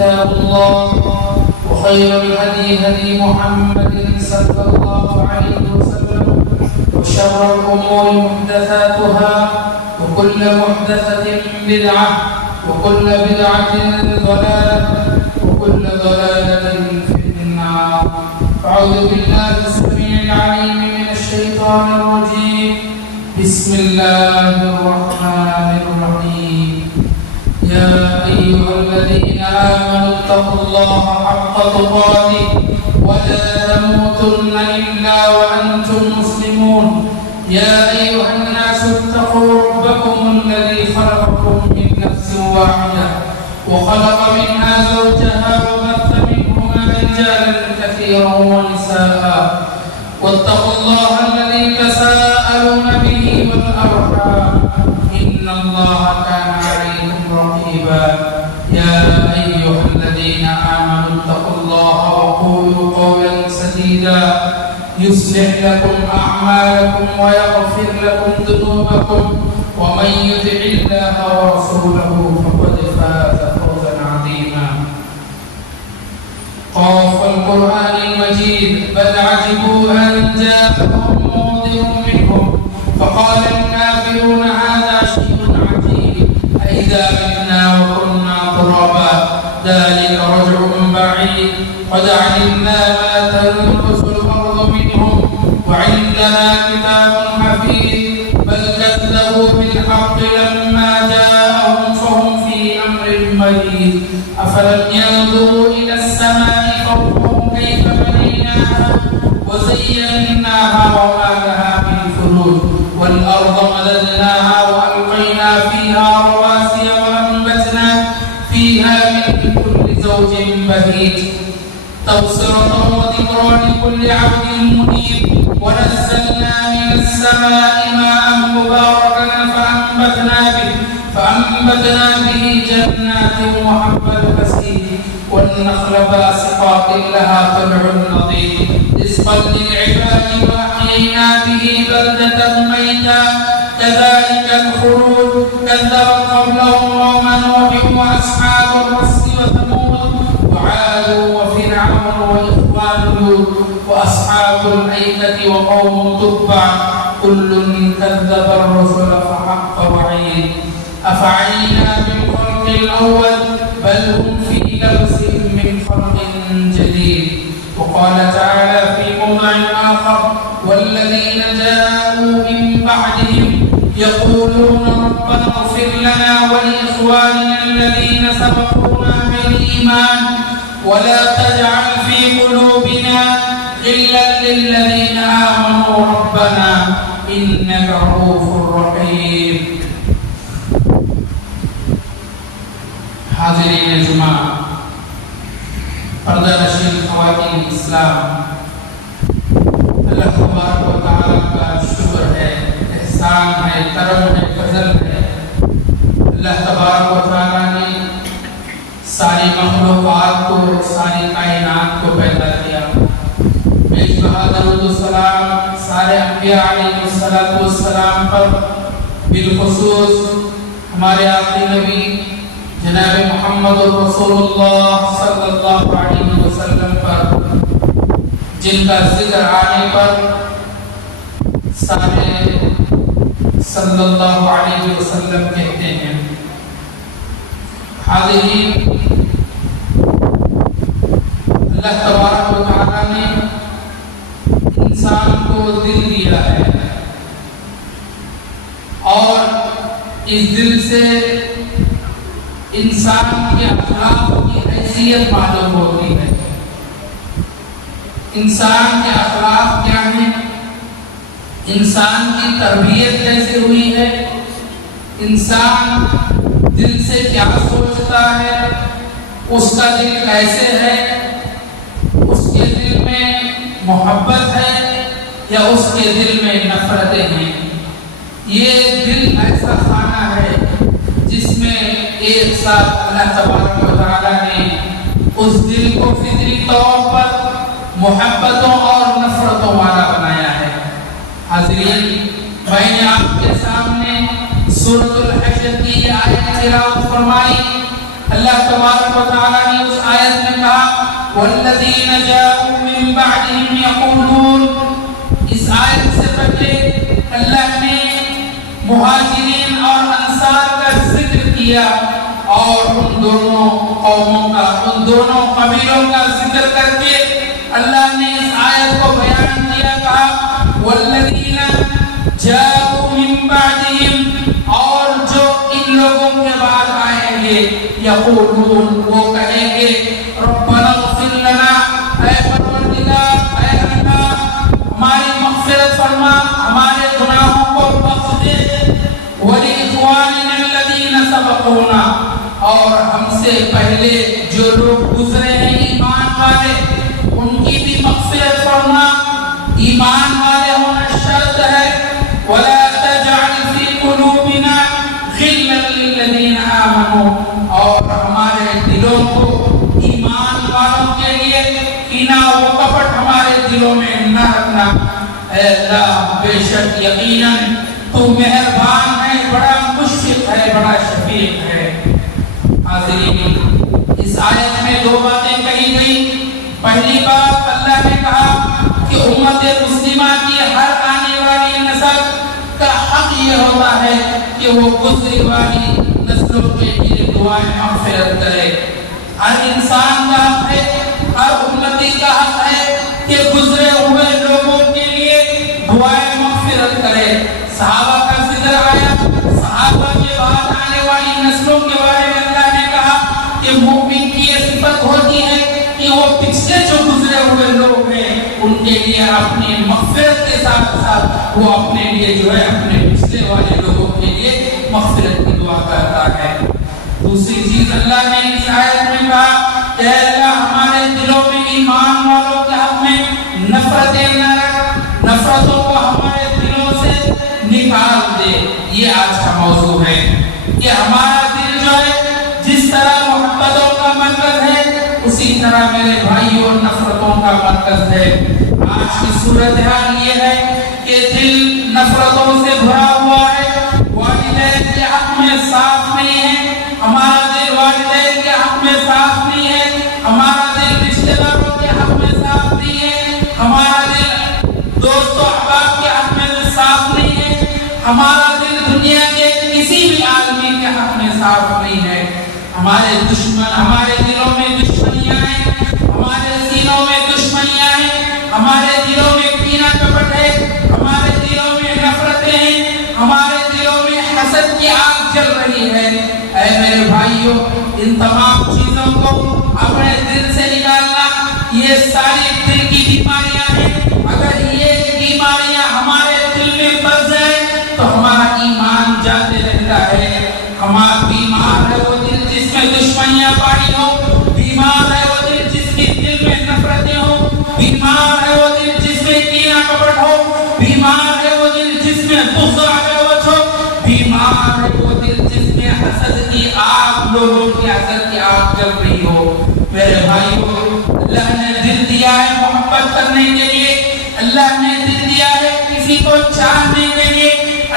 كتاب الله وخير الهدي هدي محمد صلى الله عليه وسلم وشر الأمور محدثاتها وكل محدثة بدعة وكل بدعة ضلالة وكل ضلالة في النار. أعوذ بالله السميع العليم من الشيطان الرجيم. بسم الله الرحمن الرحيم. يا أيها الذين آمنوا اتقوا الله حق تقاته ولا تموتن إلا وأنتم مسلمون. يا أيها الناس اتقوا ربكم الذي خلقكم من نفس واحدة وخلق منها زوجها وبث منهما رجالا كثيرا ونساء واتقوا الله الذي تساءلون به والأرحام إن الله كان عليكم رقيبا. يا أيها الذين آمنوا اتقوا الله وقولوا قولا سديدا يصلح لكم أعمالكم ويغفر لكم ذنوبكم ومن يطع الله ورسوله فقد فاز فوزا عظيما. قاف القرآن المجيد بل عجبوا أن جاءهم منذر منهم فقال الكافرون هذا شيء عجيب أإذا متنا وكنا ترابا ذلك رجع بعيد قد علمنا ما تنقص الأرض منهم وعندنا كتاب حفيظ بل كذبوا بالحق لما جاءهم فهم في أمر مريض أفلم ينظروا إلى السماء فوقهم كيف بنيناها وزيناها وما لها من فروج والأرض مددناها وألقينا فيها رواسي وأنبتنا فيها من كل زوج بهيج تبصرة وذكرى لكل عبد منيب ونزلنا من السماء ماء مباركا فأنبتنا به جنات وحب الحصيد والنخل باسقات لها طلع نضيد رزقا للعباد وأحيينا به بلدة ميتا كذلك الخروج كذبت قبلهم قوم نوح وأصحاب الرس وثمود وعاد وفرعون وإخوان لوط وأصحاب الأيكة وقوم تبع كل كذب الرسل فحق وعيد أفعينا بالخلق الأول بل هم في لبس من خلق جديد. وقال تعالى في موضع آخر والذين جاءوا من بعدهم يقولون ربنا اغفر لنا ولإخواننا الذين سبقونا بالإيمان ولا تجعل في قلوبنا غلا للذين آمنوا ربنا إنك رؤوف رحيم. حاضرین جمعہ پردہ نشین خواتین اسلام، اللہ تبارک و تعالی کا شکر ہے، احسان ہے، کرم ہے، فضل ہے. اللہ تبارک و تعالی نے ساری مخلوقات کو، ساری کائنات کو پیدا کیا. بیش بہادر السلام سارے انبیاء علیہ السلام پر، بالخصوص ہمارے آخری نبی جناب محمد رسول اللہ صلی اللہ علیہ وسلم پر، جن کا ذکر آنے پر سارے صلی اللہ علیہ وسلم کہتے ہیں. حاضرین، اللہ تبارک و تعالی نے انسان کو دل دیا ہے اور اس دل سے انسان کے اخلاق کی حیثیت معلوم ہوتی ہے. انسان کے اخلاق کیا ہیں، انسان کی تربیت کیسے ہوئی ہے، انسان دل سے کیا سوچتا ہے، اس کا دل کیسے ہے، اس کے دل میں محبت ہے یا اس کے دل میں نفرتیں ہیں. یہ دل ایسا خانہ ہے جس میں ایک ساتھ اللہ تبارک و تعالی نے اس دل کو فطری طور پر محبتوں اور نفرتوں والا بنایا ہے. حاضرین، میں نے آپ کے سامنے سورۃ الحشر کی آیت تلاوت فرمائی. اللہ تبارک و تعالی نے اس والذین جاءوا من بعدهم یقولون. اس آیت سے پہلے اللہ نے مہاجرین اور انصار کا ذکر کیا اور ان دونوں قوموں کا، ان دونوں قبیلوں کا ذکر کر کے اللہ نے اس آیت کو بیان کیا. کہا والذین جاءوا من بعدهم، اور جو ان لوگوں کے بعد آئیں گے، یقولون وہ کہیں گے ربنا اغفر لنا، اے پروردگار اے اللہ ہماری مغفرت فرما، ہمارے گناہوں کو بخش دے، وَلِإِخْوَانِنَا الَّذِينَ سَبَقُونَا، اور ہم سے پہلے جو لوگ گزرے ہیں ایمان والے ان کی بھی مغفرت فرما. ایمان والے ہونا شرط ہے. وَلَا تَجْعَلْ فِي قُلُوبِنَا غِلًّا لِّلَّذِينَ آمَنُوا، اور ہمارے دلوں کو ایمان والوں کے لیے کینہ و کپٹ ہمارے دلوں میں نہ رکھنا. اے اللہ بے شک یقیناً تو مہربان ہے، بڑا مشفق ہے، بڑا شفیق ہے. حاضرین، اس آیت میں دو باتیں کہی گئی. پہلی بات اللہ نے کہا کہ امت مسلمہ کی ہر آنے والی نسل کا حق یہ ہوتا ہے کہ وہ گزری والی نسلوں کے لیے دعائیں مغفرت کرے. ہر انسان کا حق ہے، ہر امتی کا حق ہے کہ گزرے ہوئے لوگوں کے لیے دعائیں مغفرت کرے. صحابہ کا ذکر آیا، صحابہ کے بعد آنے والی نسلوں کے بارے میں اللہ نے کہا کہ مومن کی یہ صفت ہوتی ہے کہ وہ پچھلے جو گزرے ہوئے لوگ ہیں ان کے لیے اپنی مغفرت کے ساتھ ساتھ وہ اپنے لیے جو ہے اپنے پچھلے والے لوگوں کے لیے مغفرت کی دعا کرتا ہے. دوسری چیز اللہ نے اس آیت میں کہا کہ اللہ ہمارے دلوں میں ایمان والوں کے حق میں نفرتیں نہ رکھ، نفرتوں کو ہمارے دلوں سے نکال دے. یہ آج کا موضوع ہے کہ ہمارا دل جو ہے جس طرح محبتوں کا مرکز ہے اسی طرح میرے بھائیوں نفرتوں کا مرکز ہے. آج کی صورتحال یہ ہے کہ دل نفرتوں سے بھرا ہوا ہے. والدین کے حق میں صاف نہیں ہے، ہمارا دل والدین کے حق میں صاف نہیں ہے، ہمارا دل رشتہ داروں کے حق میں صاف نہیں ہے، ہمارا دل دوست و احباب کے حق میں صاف نہیں ہے، ہمارا دل دنیا کے کسی بھی آدمی کے حق میں صاف نہیں ہے. ہمارے دشمن، ہمارے دلوں میں دشمنیاں ہیں، ہمارے سینوں میں دشمنیاں ہیں، ہمارے دلوں میں کینہ کپٹ ہے، ہمارے دلوں میں نفرتیں ہیں، ہمارے دلوں میں حسد کی آگ جل رہی ہے. اے میرے بھائیوں، ان تمام چیزوں کو اپنے دل سے نکالنا، یہ ساری دل کی بیماریاں ہیں. اگر یہ بیماریاں ہمارے دل میں بس جائیں تو ہمارا ایمان جاتے رہتا ہے. ہمارا بیمار ہے وہ دل جس میں دشمنیاں پائی ہو، بیمار ہے وہ دل جس کے دل میں نفرتیں ہو، بیمار ہے وہ دل جس میں کینہ کپٹ ہو، بیمار ہے وہ دل جس میں بغض و عداوت ہو، بیمار ہے وہ دل جس میں حسد کی آگ، لوگوں کی حسد کی آگ جل رہی ہو. میرے بھائیوں، اللہ نے دل دیا ہے محبت کرنے کے لیے، اللہ نے دل دیا ہے کسی کو چاہنے کے لیے،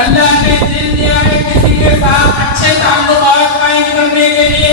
اللہ نے دل دیا ہے کسی کے ساتھ اچھے تعلقات قائم کرنے کے لیے.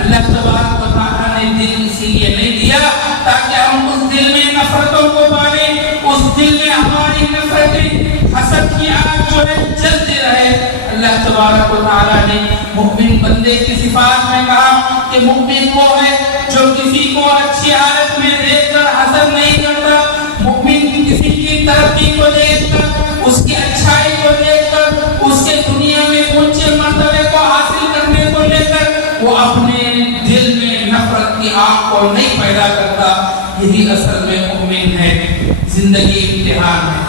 اللہ تبارک و تعالیٰ نے دل اسی لیے نہیں دیا تاکہ ہم اس دل میں نفرتوں کو پالیں، اس دل میں ہماری نفرتیں، حسد کی آگ جو ہے جلتی رہے. اللہ تبارک و تعالیٰ نے مومن بندے کی صفات میں کہا کہ مومن وہ ہے جو کسی کو اچھی حالت میں دیکھ کر حسد نہیں کرتا. مومن کسی کی ترقی کو دیکھ کر، اس کی اچھائی کو دیکھ کر، اس کے دنیا میں اونچے مرتبے کو حاصل کرنے کو لے کر وہ اپنے دل میں نفرت کی آگ کو نہیں پیدا کرتا. یہی اصل میں مومن ہے. زندگی امتحان ہے،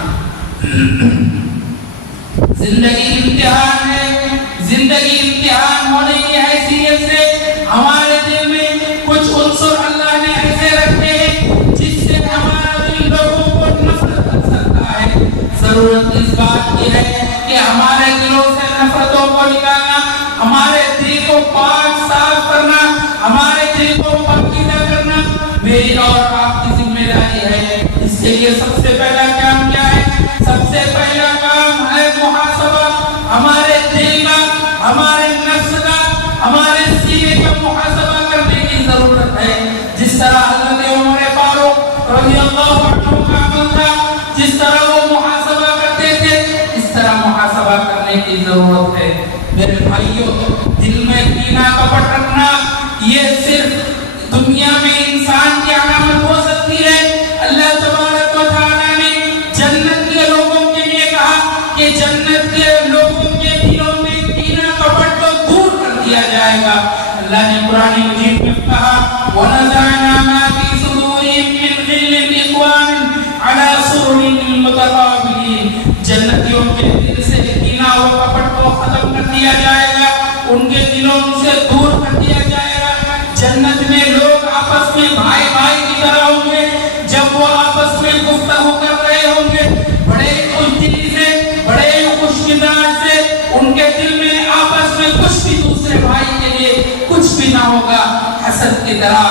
زندگی امتحان ہے. زندگی امتحان ہونے کی حیثیت سے ہمارے دل میں کچھ عنصر اللہ نے ایسے رکھے ہیں جس سے ہمارا دل لوگوں کو نفرت کر سکتا ہے. ضرورت اس بات کی ہے کہ ہمارے دلوں سے نفرتوں کو نکالنا، ہمارے دل کو پاک صاف کرنا، ہمارے دل کو پاکیزہ کرنا میری اور آپ کی ذمہ داری ہے. اس کے لیے سب سے پہلا کام کیا ہے؟ سب سے پہلا کام ہے محاسبہ. ہمارے دل کا، ہمارے نفس کا، ہمارے سینے کا محاسبہ کرنے کی ضرورت ہے. جس طرح حضرت ونزعنا ما في صدورهم من غل إخوانا على سرر متقابلين. جنتیوں کے دل سے کینہ و کپٹ کو ختم کر دیا جائے گا, ان کے دلوں سے دور کر دیا جائے گا. جنت میں لوگ آپس میں بھائی بھائی کی طرح ہوں گے. جب وہ آپس میں گفتگو کر رہے ہوں گے بڑے خوش دلی سے, بڑے خوش مزاج سے, ان کے دل میں آپس میں کچھ بھی دوسرے بھائی کے لیے کچھ بھی نہ ہوگا. حسد کی طرح,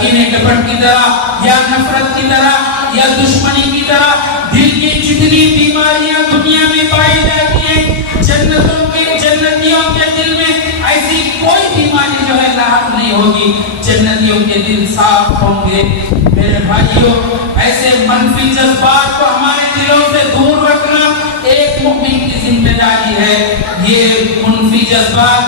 کینے کپٹ کی طرح, یا نفرت کی طرح, یا دشمنی کی طرح دل کی جتنی بیماریاں دنیا میں پائی جاتی ہیں, جنتیوں کے دل میں ایسی کوئی بیماری جو ہے لاحق نہیں ہوگی. جنتیوں کے دل صاف ہوں گے. میرے بھائیوں, ایسے منفی جذبات کو ہمارے دلوں سے دور رکھنا ایک مومن کی ذمہ داری ہے. یہ منفی جذبات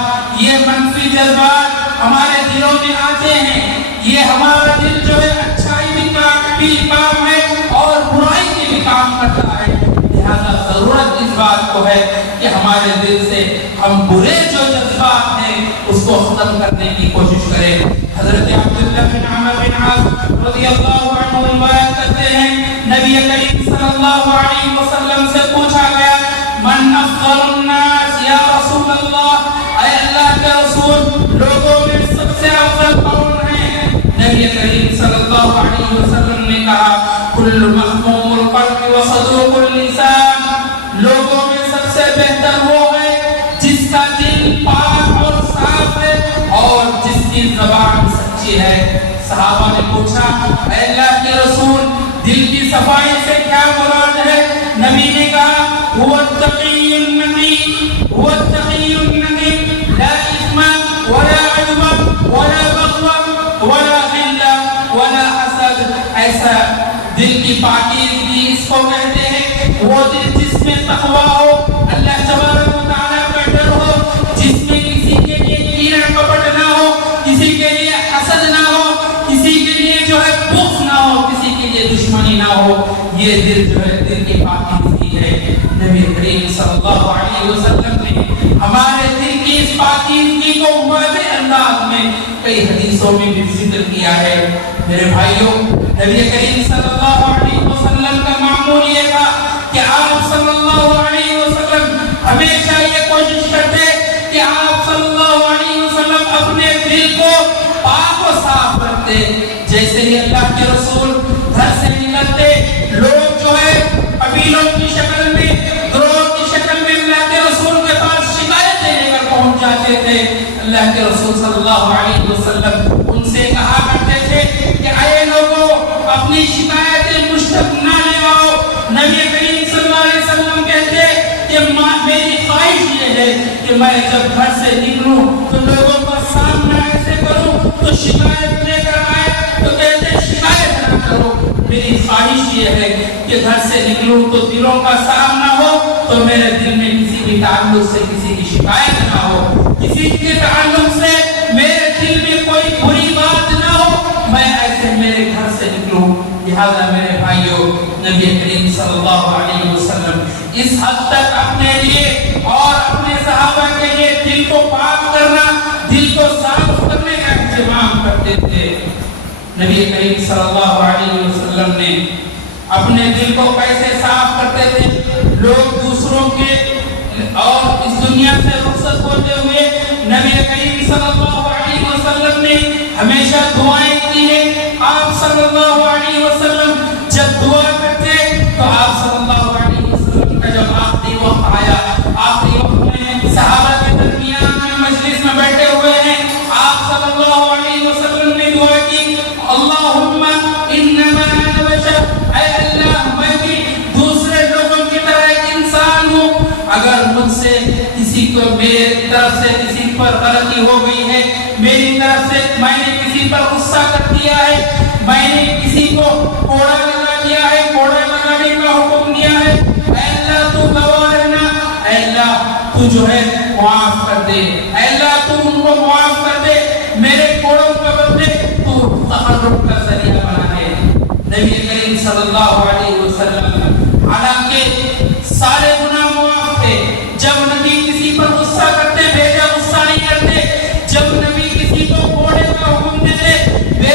ہمارے دلوں میں آتے ہیں, یہ ہمارا دل جو ہے اچھائی بھی کام ہے اور برائی کی بھی کام کرتا ہے. لہذا ضرورت اس بات کو ہے کہ ہمارے دل سے ہم برے جو جذبات ہیں اس کو ختم کرنے کی کوشش کریں. حضرت عبداللہ بن عمر بن عاص رضی اللہ عنہ روایت کرتے ہیں, نبی کریم صلی اللہ علیہ وسلم سے پوچھا گیا, من افضل الناس یا رسول اللہ, اے اللہ کے رسول لوگوں میں سب سے افضل کون ہیں؟ نبی کریم صلی اللہ علیہ وسلم نے کہا, کل مخموم القلب وصدوق اللسان, لوگوں میں سب سے بہتر وہ ہے جس کا دل پاک اور صاف ہے اور جس کی زبان سچی ہے. صحابہ نے پوچھا, اے اللہ کے رسول دل کی صفائی سے کیا مراد ہے؟ نبی نے کہا, هو التقی النقی لا اثم ولا عدوہ ولا بغض ولا غل ولا حسد. ایسا دل کی پاکیزگی اس کو کہتے ہیں, وہ دل جس میں تقویٰ ہو, اللہ تبارک و تعالیٰ کا ڈر ہو, جس میں کسی کے لیے کینہ کپٹ نہ ہو, کسی کے لیے حسد نہ ہو, کسی کے لیے جو ہے بغض نہ ہو, کسی کے لیے دشمنی نہ ہو. یہ دل جو ہے دل کی پاکیزگی ہے. نبی کریم صلی اللہ علیہ وسلم نے ہمارے دل کی اس پاکیزگی کو واضح انداز میں کئی حدیثوں میں بھی ذکر کیا ہے. میرے بھائیوں, نبی کریم صلی اللہ علیہ وسلم کا معمول یہ تھا کہ آپ صلی اللہ علیہ وسلم ہمیشہ یہ کوشش کرتے کہ آپ صلی اللہ علیہ وسلم اپنے دل کو پاک و صاف رکھتے. جیسے ہی اللہ کے رسول گھر سے نکلتے, لوگ جو ہے قبیلوں کی شکل میں, گروہ کی شکل میں اللہ کے رسول کے پاس شکایتیں لے کر پہنچ جاتے تھے. اللہ کے رسول صلی اللہ علیہ وسلم ان سے کہا کرتے تھے کہ اے لوگوں, اپنی شکایتیں مجھ تک نہ لے آؤ. نبی کریم صلی اللہ علیہ وسلم کہتے کہ میری خواہش یہ ہے کہ میں جب گھر سے نکلوں تو لوگوں کا سامنا ایسے کروں تو شکایت لے کر آئے تو کہتے شکایت نہ کرو. میری خواہش یہ ہے کہ گھر سے نکلوں تو دلوں کا سامنا ہو تو میرے دل میں کسی بھی تعلق سے کسی کی شکایت نہ ہو, کسی کے تعلق سے میرے دل میں کوئی بری بات نہ ہو, میں ایسے میرے گھر سے نکلوں. لہذا میرے بھائیوں, نبی کریم صلی اللہ علیہ وسلم اس حد تک اپنے لیے اور اپنے صحابہ کے لیے دل کو پاک کرنا, دل کو صاف کرنے کا اہتمام کرتے تھے. نبی کریم صلی اللہ علیہ وسلم نے اپنے دل کو کیسے صاف کرتے تھے؟ لوگ دوسروں کے اور اس دنیا سے رخصت ہوتے ہوئے نبی کریم صلی اللہ علیہ وسلم نے ہمیشہ دعائیں کی ہیں. آپ صلی اللہ علیہ وسلم جب دعا کرتے تو آپ صلی اللہ علیہ وسلم کا جب آخری وقت آیا, آخری وقت میں صحابہ کے درمیان میں مجلس میں بیٹھے ہوئے ہیں, آپ صلی اللہ علیہ وسلم نے دعا کی, اللہم انما انا بشر, اے اللہ میں بھی دوسرے لوگوں کی طرح ایک انسان ہوں, اگر مجھ سے کسی کو میری طرف سے کسی پر غلطی ہو گئی ہے, میری طرف سے میں نے کسی پر غصہ کر دیا ہے, میں نے کسی کو کوڑا لگا دیا ہے, کوڑا لگانے کا حکم دیا ہے, اے اللہ تو گواہ رہنا, اے اللہ تو جو ہے معاف کر دے, اے اللہ تو ان کو معاف کر دے, میرے کوڑوں کا بدلے تو تقرب کا ذریعہ بنا دے. نبی کریم صلی اللہ علیہ وسلم حالانکہ سارے گناہ معاف تھے, جب نبی کسی پر غصہ کرتے بے جا غصہ نہیں کرتے, جب نبی کسی کو کوڑے کا حکم دیتے بے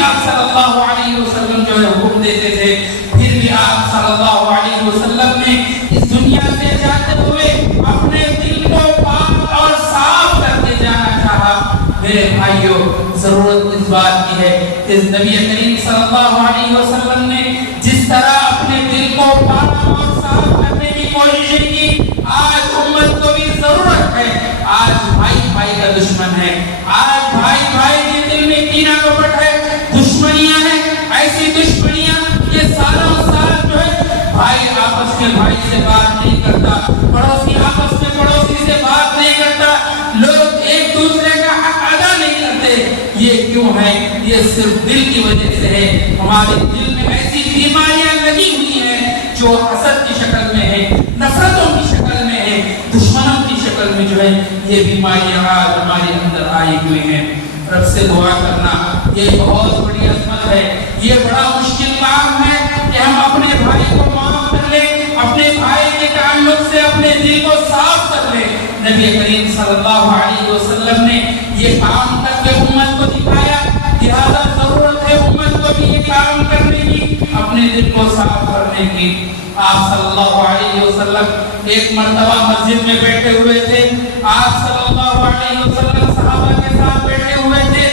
آپ صلی اللہ علیہ وسلم جو ہے حکم دیتے تھے، پھر بھی آپ صلی اللہ علیہ وسلم نے اس دنیا سے جاتے ہوئے اپنے دل کو پاک اور صاف کر کے جانا چاہا۔ میرے بھائیوں، ضرورت اس بات کی ہے کہ نبی کریم صلی اللہ علیہ وسلم نے جس طرح اپنے دل کو پاک اور صاف کرنے کی کوشش کی، آج امت کو بھی ضرورت ہے۔ آج بھائی بھائی کا دشمن ہے، آج بھائی بھائی کے دل میں کینہ کپٹ ہے، دشمنیاں ہیں، ایسی دشمنیاں یہ سالوں سال جو ہے بھائی آپس میں بھائی سے بات نہیں کرتا، پڑوسی آپس میں پڑوسی سے بات نہیں کرتا، لوگ ایک دوسرے کا حق ادا نہیں کرتے۔ یہ کیوں ہے؟ یہ صرف دل کی وجہ سے ہے۔ ہمارے دل میں ایسی بیماریاں لگی ہوئی ہیں جو حسد کی شکل میں ہے، نفرتوں کی شکل میں ہے، دشمنوں کی شکل میں جو ہے یہ بیماریاں آج ہمارے اندر آئی ہوئی ہیں۔ رب سے دعا کرنا یہ بہت بڑی عظمت ہے، یہ بڑا مشکل کام ہے کہ ہم اپنے بھائی کو معاف کر لیں، اپنے بھائی کے تعلق سے اپنے دل کو صاف کر لیں۔ نبی کریم صلی اللہ علیہ وسلم نے یہ کام کر کے امت کو دکھایا، لہذا ضرورت ہے امت کو بھی یہ کام کرنے کی، اپنے دل کو صاف کرنے کی۔ آپ صلی اللہ علیہ وسلم ایک مرتبہ مسجد میں بیٹھے ہوئے تھے، آپ صلی اللہ علیہ وسلم صحابہ کے ساتھ بیٹھے ہوئے تھے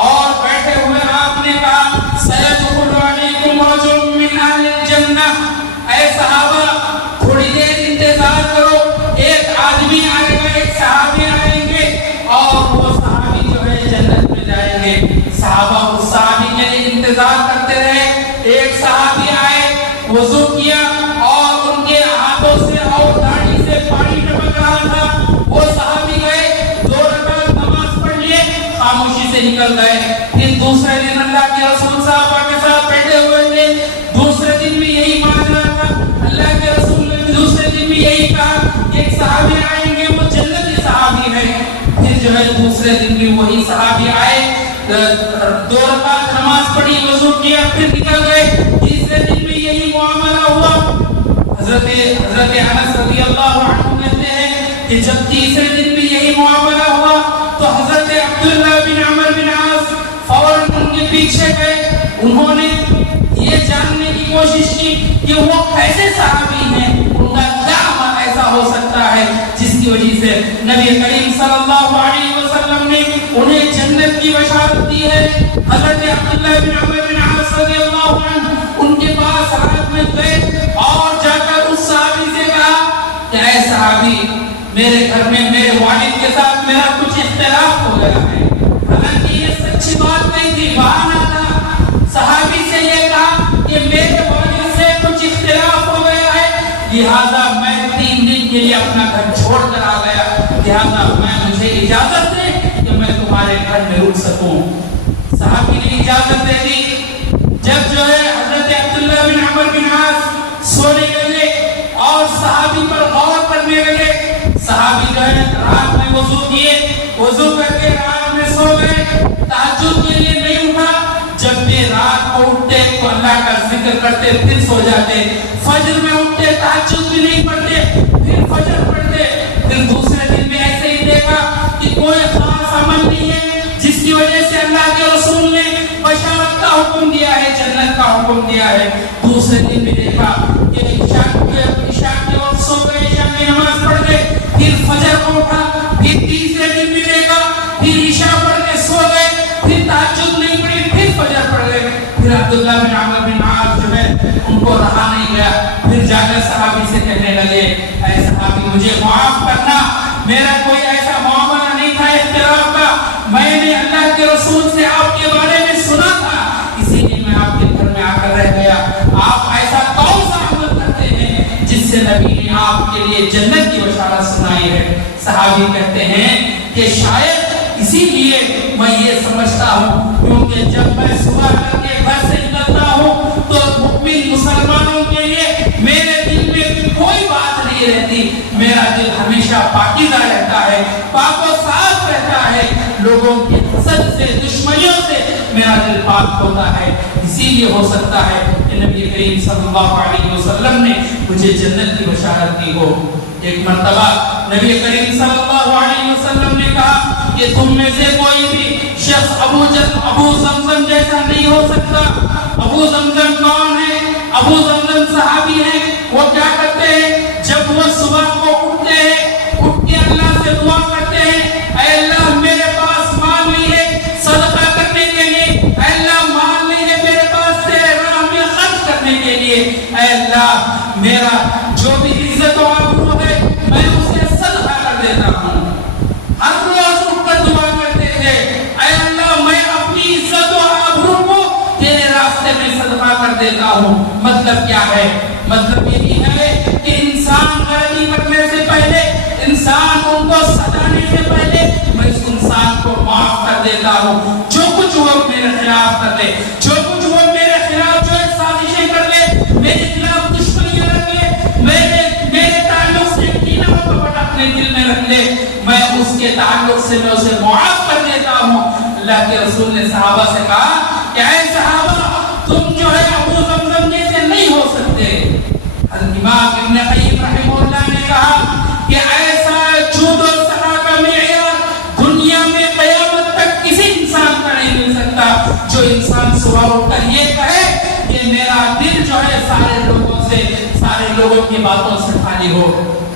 اور بیٹھے ہوئے آپ نے کہا سیدخل علیکم رجل من اہل الجنہ، اے صحابہ تھوڑی دیر انتظار کرو، ایک آدمی آئے گا، ایک صحابی آئیں گے اور وہ صحابی جو ہے جنت میں جائیں گے۔ صحابہ اس صحابی کے لیے انتظار کرتے رہے۔ ایک صحابی آئے، وضو کیا اور ان کے ہاتھوں سے اور داڑھی سے پانی ٹپک رہا تھا، وہ صحابی گئے 2 رکعت نماز پڑھ لیے، خاموشی سے نکل گئے۔ پھر دوسرے دن اللہ کے رسول صحابہ کے ساتھ بیٹھے ہوئے تھے، دوسرے دن بھی یہی ماجرا تھا، اللہ کے رسول نے دوسرے دن بھی یہی کہا کہ ایک صحابی آئیں گے، وہ جنتی صحابی ہے۔ پھر جو ہے دوسرے دن بھی وہی صحابی آئے، 2 رکعت نماز پڑھی، وضو کیا، پھر نکل گئے۔ تیسرے دن بھی یہی معاملہ ہوا۔ حضرت انس رضی اللہ عنہ کہتے ہیں کہ جب تیسرے دن بھی یہی معاملہ ہوا تو حضرت عبداللہ بن عمر بن عاص فوراً ان کے پیچھے گئے، انہوں نے یہ جاننے کی کوشش کی کہ وہ کیسے صحابی ہیں، ان کا کیا عمل ایسا ہو سکتا ہے جس کی وجہ سے نبی کریم صلی اللہ علیہ وسلم نے انہیں جنت کی بشارت دی ہے۔ حضرت عبداللہ بن عمر بن عاص رضی اللہ عنہ ان کے پاس رات میں گئے اور جا کر اس صحابی سے کہا کہ اے صحابی، میرے گھر میں میرے والد کے ساتھ میرا کچھ اختلاف ہو گیا ہے۔ حالانکہ یہ سچی بات نہیں تھی، بہانہ تھا۔ صحابی سے یہ کہا کہ میرے والد سے کچھ اختلاف ہو گیا ہے، لہذا میں 3 دن کے لیے اپنا گھر چھوڑ کر آ گیا، لہذا مجھے اجازت دے کہ میں تمہارے گھر میں رک سکوں۔ صحابی نے اجازت دے دی۔ جب جو ہے حضرت عبداللہ بن عمر بن عاص سونے لگے اور صحابی پر غور کرنے لگے، صحابی جو ہے رات میں وضو کیے، وضو کر کے رات میں سو گئے، تہجد کے لیے نہیں اٹھا۔ جب بھی رات کو اٹھتے تو اللہ کا ذکر کرتے پھر سو جاتے، فجر میں اٹھتے تہجد بھی نہیں پڑھتے پھر فجر پڑھتے۔ پھر دوسرے دن میں ایسے ہی دیکھا کہ کوئی خاص عمل نہیں ہے جس کی وجہ سے اللہ کے رسول نے بشارت کا حکم دیا ہے، جنت کا حکم دیا ہے۔ دوسرے دن بھی دیکھا کہ عشاء کے وقت سو گئے، عشاء کی نماز پڑھ گئے، پھر فجر کو اٹھا۔ پھر تیسرے دن بھی دیکھا، پھر عشاء پڑھ کے سو گئے، پھر تہجد نہیں پڑھی، پھر فجر پڑھ گئے۔ پھر عبداللہ بن عمر بن عاص جو ہے ان کو رہا نہیں گیا، پھر جا کر صحابی سے کہنے لگے اے صحابی مجھے معاف کرنا، میرا کوئی ایسا معاملہ نہیں تھا اختلاف کا، میں نے اللہ کے رسول سے آپ کے بارے میں سنا تھا، اسی لیے میں آپ کے گھر میں آ کر رہ گیا۔ آپ ایسا کون سا عمل کرتے ہیں جس سے نبی نے آپ کے لیے جنت کی بشارت سنائی ہے؟ صحابی کہتے ہیں کہ شاید اسی لیے میں یہ سمجھتا ہوں کیونکہ جب میں صبح کر کے گھر سے نکلتا ہوں تو مؤمن مسلمانوں کے لیے میرے دل میں کوئی بات نہیں رہتی، میرا دل ہمیشہ پاکیزہ رہتا ہے، پاک و صاف رہتا ہے، لوگوں کی حسد سے دشمنیوں سے میرا دل پاک ہوتا ہے۔ اسی لیے ہو سکتا ہے کہ نبی کریم صلی اللہ علیہ وسلم نے مجھے جنت کی بشارت دی ہو۔ ایک مرتبہ نبی کریم صلی اللہ علیہ وسلم نے کہا کہ تم میں سے کوئی بھی شخص ابو زمزم جیسا نہیں ہو سکتا. ابو زمزم کون ہے؟ ابو زمزم صحابی ہیں. وہ کیا کرتے ہیں؟ جب وہ صبح کو اٹھتے ہیں، اٹھ کے اللہ سے دعا کرتے ہیں، اے اللہ میرے پاس مال نہیں ہے صدقہ کرنے کے لیے، اے اللہ مال نہیں ہے میرے پاس تیرے راہ میں خرچ کرنے کے لیے، اے اللہ میرا جو بھی عزت و آبرو ہے میں اسے صدقہ کر دیتا ہوں. ہر روز اٹھ کر دعا کرتے تھے، اے اللہ میں اپنی عزت و آبرو کو تیرے راستے میں صدقہ کر دیتا ہوں. مطلب کیا ہے؟ مطلب یہی ہے کہ انسان غلطی کرنے سے پہلے، انسان ان کو سجانے سے پہلے میں اس انسان کو معاف کر دیتا ہوں. جو کچھ وہ میرے خلاف کر لے، جو کچھ وہ میرے خلاف جو ہے سازشیں کر لے، میرے خلاف دشمنیاں رکھ لے، میرے تعلق سے کینہ و کپٹ اپنے دل میں رکھ لے، میں اس کے تعلق سے میں اسے معاف کر دیتا ہوں. اللہ کے رسول نے صحابہ سے کہا کہ اے صحابہ تم جو ہے ابو زمزم جیسے نہیں ہو سکتے. امام ابن قیم رحمہ اللہ نے کہا کہ ایسا جود و سخا کا معیار دنیا میں قیامت تک کسی انسان کا نہیں مل سکتا جو انسان صبح اٹھ کر یہ کہے کہ میرا دل جو ہے سارے لوگوں کی باتوں سے خالی ہو.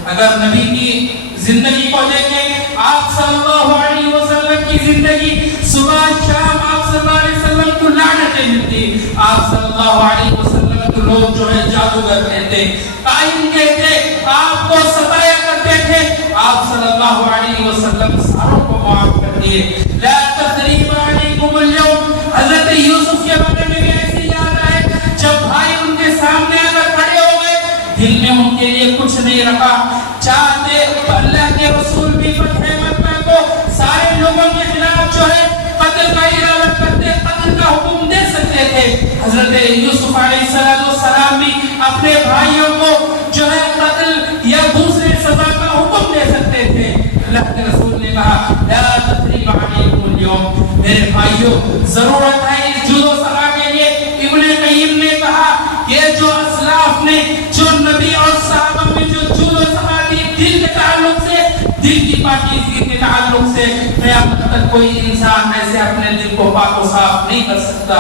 اگر نبی کی زندگی کو دیکھیں، آپ صلی اللہ علیہ وسلم کی زندگی، صبح شام آپ صلی اللہ علیہ وسلم کو لعنتیں ملتی. آپ صلی اللہ علیہ وسلم کو لوگ جو ہے جادوگر کہتے، قائم کہتے، آپ کو ستایا کرتے تھے. آپ صلی اللہ علیہ وسلم ساروں کو معاف کر دیے. لا تثریب علیکم اليوم. حضرت یوسف کے بارے میں بھی ایسی یاد آئے، جب بھائی ان کے سامنے آ کر کھڑے ہو گئے، دل میں ان کے لیے کچھ نہیں رکھا. چاہتے اللہ کے رسول بھی فتح مکہ کو سارے لوگوں کے خلاف جو ہے قتل کا ارادہ کرتے، قتل کا حکم دے سکتے تھے. حضرت یوسف علیہ السلام بھی اپنے بھائیوں کو جو ہے قتل یا دوسرے سزا کا حکم دے سکتے تھے. اللہ کے رسول نے کہا لا تثریب علیکم اليوم. میرے بھائیوں ضرورت ہے اس جود و سخا کے لیے. ابن قیم نے کہا کہ جو اسلاف نے، جو نبی اور صحابہ میں جو جود و سخا تھی دل کے تعلق سے، دل کی پاکیزگی کے تعلق سے، قیامت تک کوئی انسان ایسے اپنے دل کو پاک و صاف نہیں کر سکتا.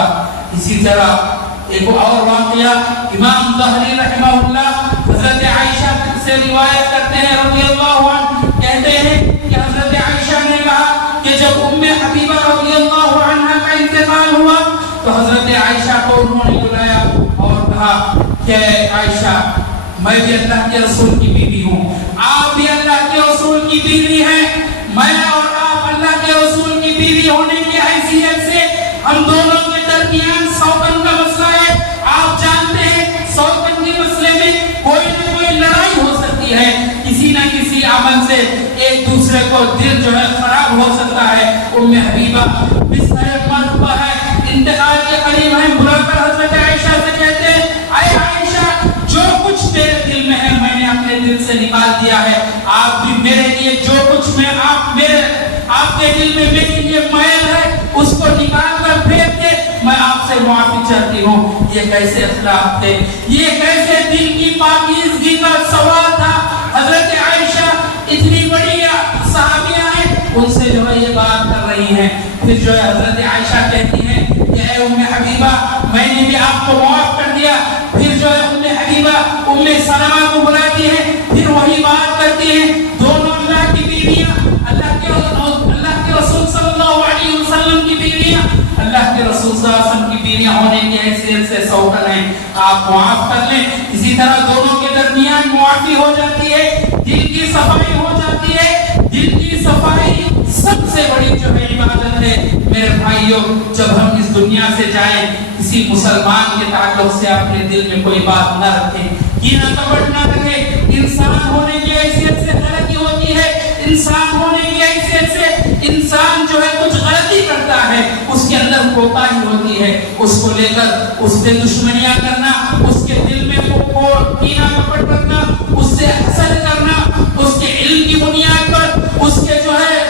اسی طرح ایک اور واقعہ امام ظاہری رحمہ اللہ حضرت عائشہ سے روایت کرتے ہیں رضی اللہ عنہ، کہتے ہیں کہ حضرت عائشہ نے کہا کہ جب ام حبیبہ رضی اللہ عنہ کا انتقال ہوا تو حضرت عائشہ کو انہوں نے بلایا اور کہا کہ عائشہ میں بھی اللہ کے رسول کی بیوی ہوں، آپ بھی اللہ کے رسول کی بیوی ہیں. میں اور آپ اللہ کے رسول کی بیوی ہونے کی حیثیت سے ہم دونوں کے درمیان سوگن کا مسئلہ ہے. آپ جانتے ہیں سوگن کے مسئلے میں کوئی نہ کوئی لڑائی ہو سکتی ہے، کسی نہ کسی عمل سے ایک دوسرے کو دل جو ہے خراب ہو سکتا ہے. ام حبیبہ بستر مرگ پر ہے، انتقال کے قریب ہیں، بلا کر حضرت عائشہ سے کہتے ہیں اے عائشہ جو کچھ تیرے دل میں ہے میں نے اپنے دل سے نکال دیا ہے. آپ بھی میرے لیے جو کچھ میں آپ کے دل میں میرے لیے میل ہے اس کو نکال کر پھینک کے میں آپ سے معافی چاہتی ہوں. یہ کیسے اخلاق تھے، یہ کیسے دل کی پاکیزگی کا سوال تھا. حضرت عائشہ اتنی بڑی صحابیہ ہیں، ان سے جو ہے یہ بات کر رہی ہیں. پھر جو ہے حضرت عائشہ کہتی ہیں کہ اے ام حبیبہ میں نے بھی آپ کو معاف کر دیا. پھر جو ہے ام حبیبہ ام سلمہ کو بلاتی ہے، پھر وہی بات کرتی ہیں. دونوں اللہ کی بیویاں، اللہ کے رسول صلی اللہ علیہ وسلم کی بیویاں، اللہ کے رسول صلی اللہ علیہ وسلم کی بیویاں ہونے کی حیثیت سے سوگن ہیں، آپ معاف کر لیں. اسی طرح دونوں کے درمیان معافی ہو جاتی ہے، دل کی صفائی ہو جاتی ہے. دل کی صفائی سب سے بڑی جو ہے عبادت ہے. میرے بھائیوں جب ہم اس دنیا سے جائیں کسی مسلمان کے تعلق سے اپنے دل میں کوئی بات نہ رکھیں، کینہ کپٹ نہ رکھیں. انسان ہونے کی حیثیت سے غلطی ہوتی ہے، انسان ہونے کی حیثیت سے انسان جو ہے کچھ غلطی کرتا ہے، اس کے اندر کوتاہی ہوتی ہے، اس کو لے کر اس سے دشمنیاں کرنا، اس کے دل میں کینہ کپٹ رکھنا، اس سے حسد کرنا، اس کے علم کی بنیاد پر، اس کے جو ہے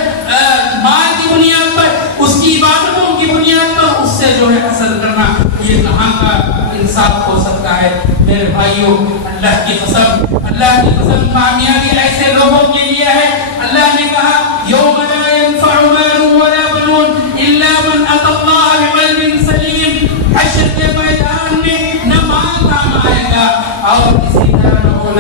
مال کی بنیاد پر، اس کی عبادتوں کی بنیاد پر اس سے جو ہے حسد کرنا، یہ کہاں کا انصاف ہو سکتا ہے. میرے بھائیوں اللہ کی قسم کامیابی ایسے لوگوں کے لیے ہے. اللہ نے کہا یوم لا ينفع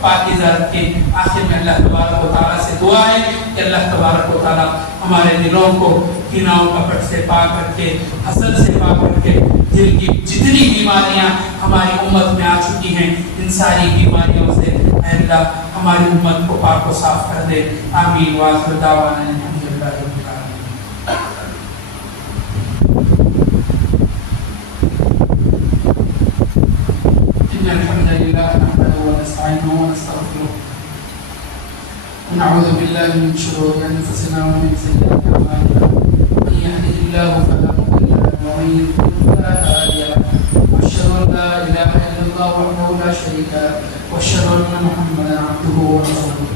پاکیزہ رکھے. آخر میں اللہ تبارک و تعالیٰ سے دعا ہے کہ اللہ تبارک و تعالیٰ ہمارے دلوں کو کینہ و کپٹ سے پاک رکھے, حسد سے پاک رکھے. دل کی جتنی بیماریاں ہماری امت میں آ چکی ہیں ان ساری بیماریوں سے اے اللہ ہماری امت کو پاک و صاف کر دے. آمین. وآخر دعوانا الحمدللہ رب العالمین. إن الحمد لله نحمده ونستعينه ونستغفره ونعوذ بالله من شرور أنفسنا ومن سيئات أعمالنا. من يهده الله فلا مضل له ومن يضلل فلا هادي له. وأشهد أن لا إله إلا الله وحده لا شريك له وأشهد أن محمدا عبده ورسوله.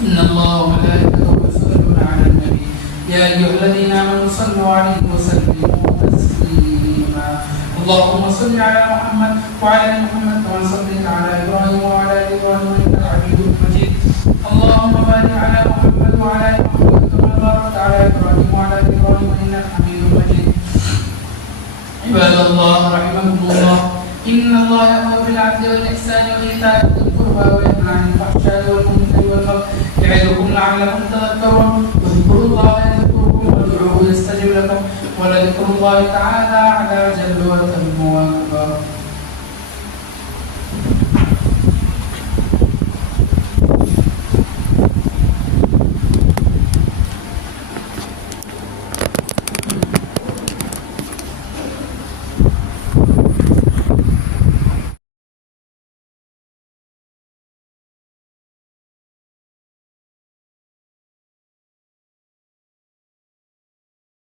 إن الله وملائكته يصلون على النبي يا أيها الذين آمنوا صلوا عليه وسلموا تسليما. اللهم صل على محمد وعلى ال محمد كما صليت على ابراهيم وعلى ال ابراهيم انك حميد مجيد. اللهم بارك على محمد وعلى ال محمد كما باركت على ابراهيم وعلى ال ابراهيم انك حميد مجيد. عباد الله رحمكم الله, ان الله يأمر بالعدل والاحسان وايتاء ذي القربى وينهى عن الفحشاء والمنكر والبغي يعظكم لعلكم تذكرون. اذكروا الله يذكركم وادعوه يستجب لكم ولذكر الله تعالى على جل وتم وأكبر.